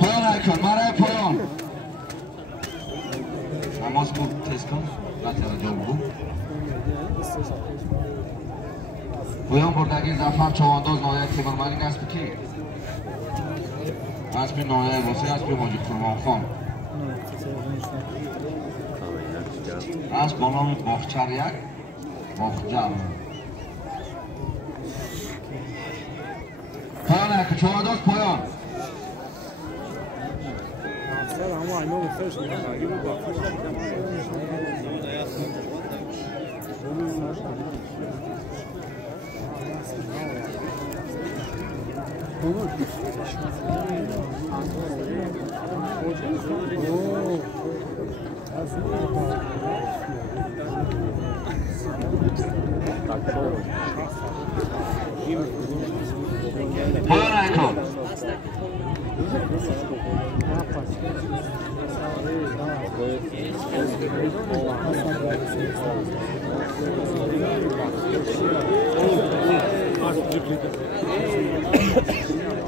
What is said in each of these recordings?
پایان کن برای پایان نماز بود تست کن نتیجه بود پایان بردگی زفر چوانداز نایه تیمرمانی اسب کی؟ اسب نایه واسه اسب ماجی فرمان خان اسب با نام باخچر یک باخچر پایان که چوانداز پایان ama aynı o mesaj mı? Gibi bak.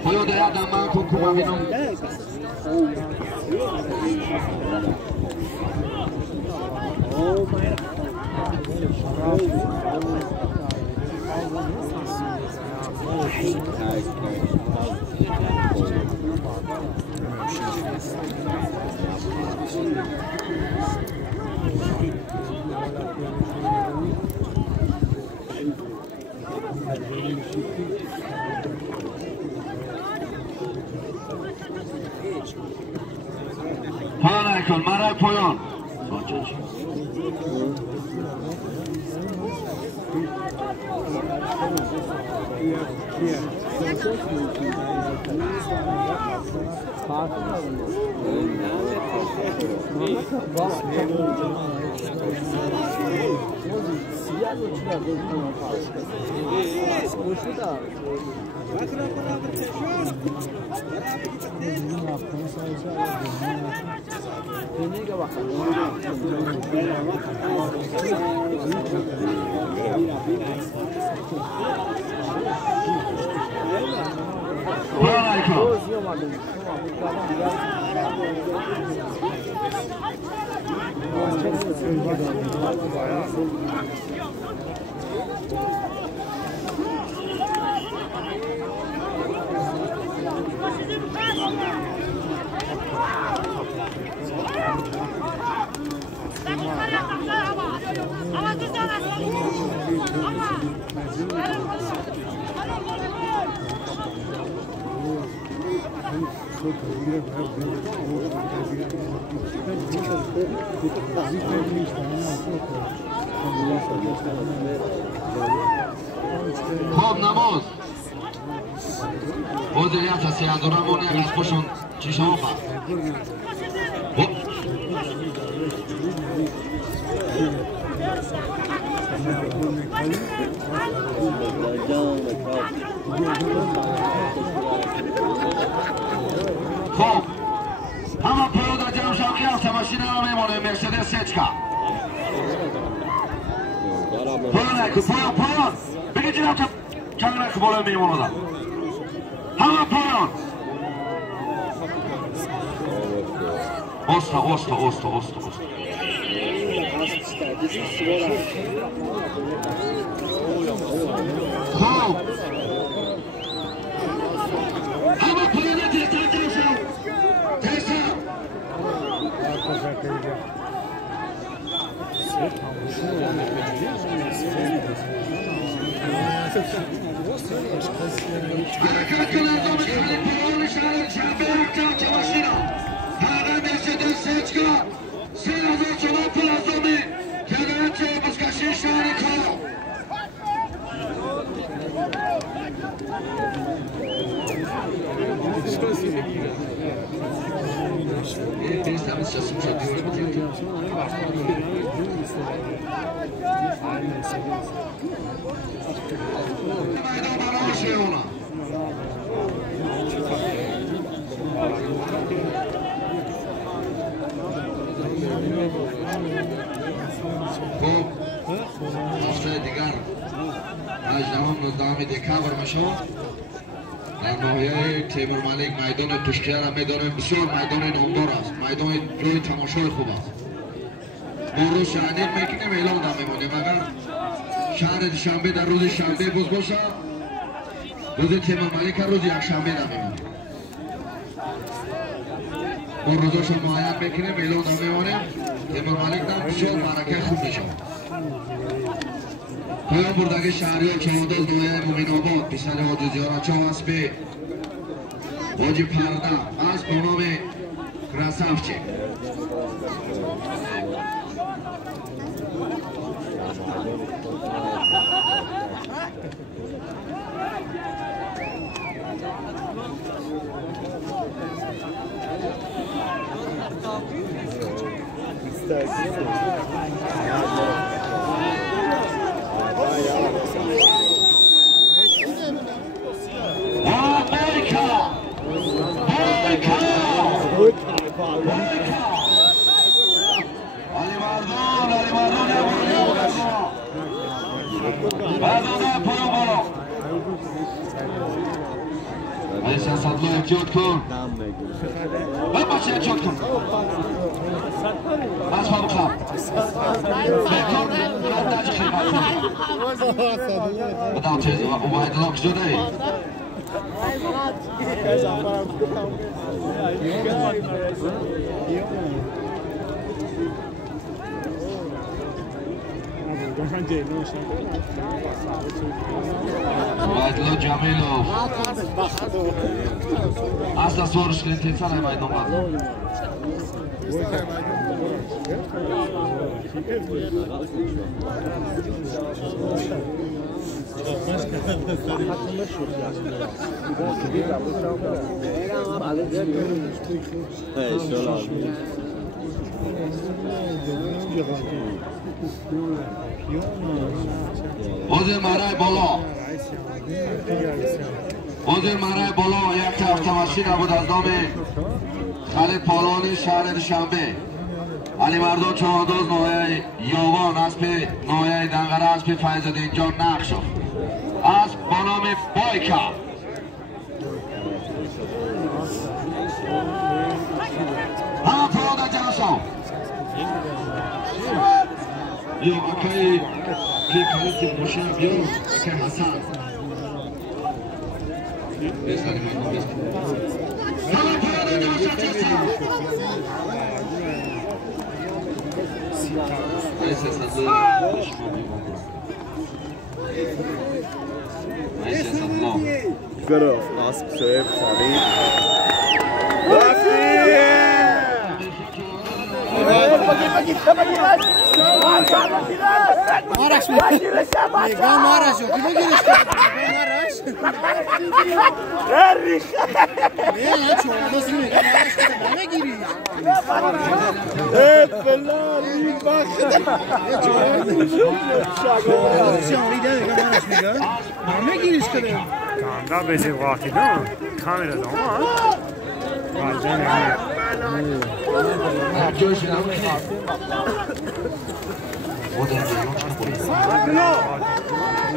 Voglio dare da manco come non پایان کن مرای پایان خب نماز مدیریت سیادورمون یک از خوشون چیشان با خب همه پیاده جمع شوقی هست ماشین را میمونه مرسدس سچکا پایان بگه جناب چند رک بالا میمونه دا همه پایان اوستا خب همه پایان تیستان جمع شو تیستان حرکت کن ارزا میخواهیم پیان شهر شنبه اکتر چماشینا حقه مرسدس سچکا 3004 پلازومی کنه چه بزکشی شهر کارا Estamos assim, já deu uma دیگر 18 دکتر میشه در ناحیه تیمور ملک میدان پشتیار میدان بسیار میدان نامدار است. میدان جای تماشای خوب است. ما روز شهردیر میکنیم اعلان میمونیم. اگر شهر شنبه در روز شنبه باز باشه روز تیمور ملک روز یک شنبه میمونیم. ما روزاش معین میکنیم اعلان میمونیم. تیمور ملک در بسیار معرکه خوب میشه. پایان بردگی شهریار چهانداز نویه مومین آباد پسر حاجی زیارتچا اسب حاجی پرده اسب با نام کرسفچه ایسا صدلو احتیاط کن من باشه احتیاط کن از فا بخواب بکن خدج خیمت بداو تیز او باید لاک جده ای Baydlo Jamilov Asla soruş kılıntıya ne Baydlo var? Hozir marای بالا hozir marای بالا یک تا avtomashina بود از نام خالد پالانی شهر دوشنبه علی مردان چهانداز نوحه یاوان اسب نوحه دنقره اسب فیض‌الدین جان نقشو اسب با نام بایکا همه پرانده جمع شو یا اکای که کلیت ماشین بیار که حسن بسنی من بسنی همه پرانده جمع شو چیسا ایسه صدو ایسه صدو گروه ناسب شویب خالید Maraş mı? Mega Maraş yok. Kime giriş? Maraş. Ne lan çoğunluğu Mega Maraş da bana giriyor. Evet falan iyi bak. Şahri de Mega Maraş mı ya? Bana giriş kadar. Kanda bezi vakti değil mi? Kamerada ama. Bazen yani.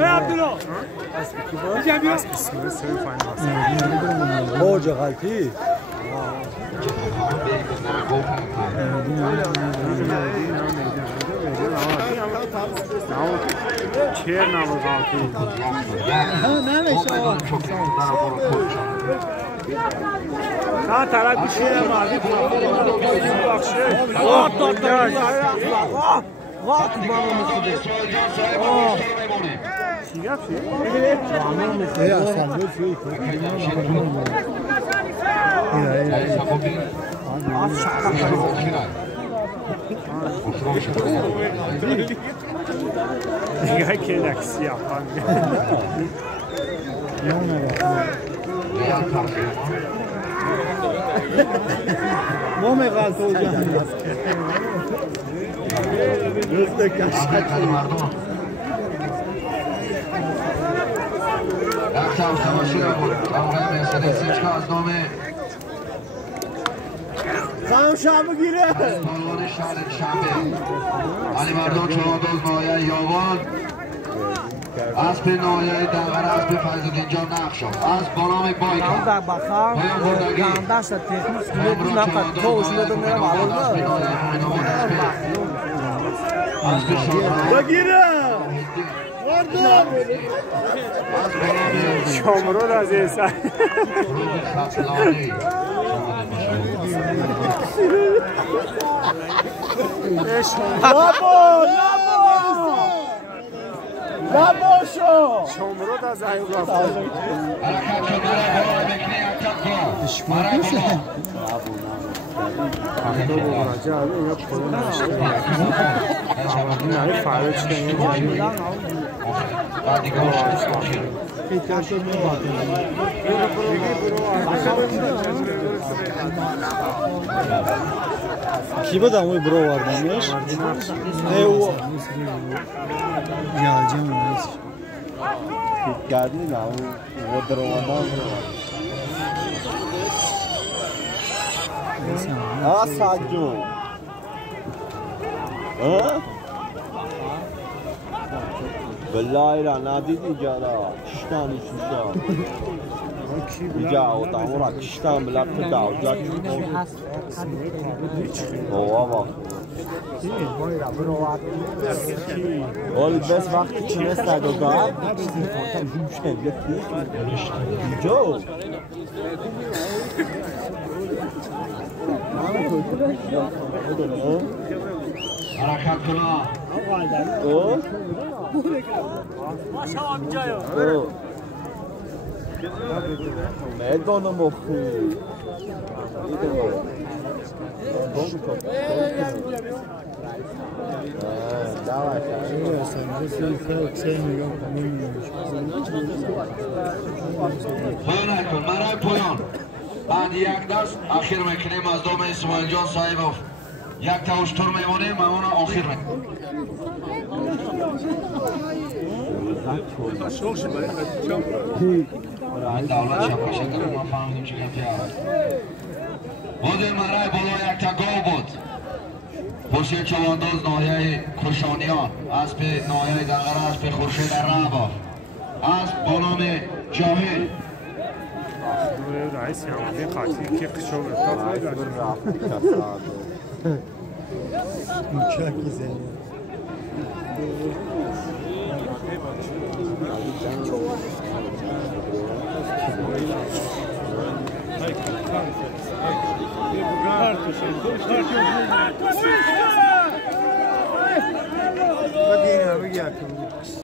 Abdullah. Hoca kalti. Çer namaz altı. Ha taraf bir şey ama abi. Vak babamız gibi. Yap şey. Ya sen ne söylüyorsun? Ya kelak siyah. Bu mu kaldı hocam? Gözde kaşık. یک تا avtomashina بود آقای مرسدس از نام Tamam şabı gire. پالوان شهر شنبه علی مردان چهانداز ناحیه یاوان اسب نایه دغر اسب فیض‌الدین جان نقشم اسب با نام بایکا در بخار گانداش تکنیک میدونم نفر توش میدونم میرم علاوه بگیرم وردم شامرون از این سر نباشو شامرون از این رفت کی بدم اوی برو واردمش او geleceğim oraya. Geldin ya o dramadan ha sakin ol. Ha? Vallahi la nadidi jara. Kiştan kiştan. Ya o tamura kiştan bilat da olacak. Ova bak. Oğlum bes vakti çinesta doga. Joe. حرکت کنا O. Maşa amcayo. O. Medonu moxu. پایان کن برای پایان بعد یک دست آخر میکنیم از دوم اسماعیل جان صاحبов یک تا اشتر میمونیم اون آخر میکنیم دولت شبکه کنیم ما فهمیدیم چه گفتی بودیم برای بالا یک تا گل بود خورشید چوانداز ناحیه کشانیان اسب ناحیه دغر اسب خورشید رعباف اسب با نام جاهل رئیس یامدی قاطی که قشو رفتاد Çok güzel.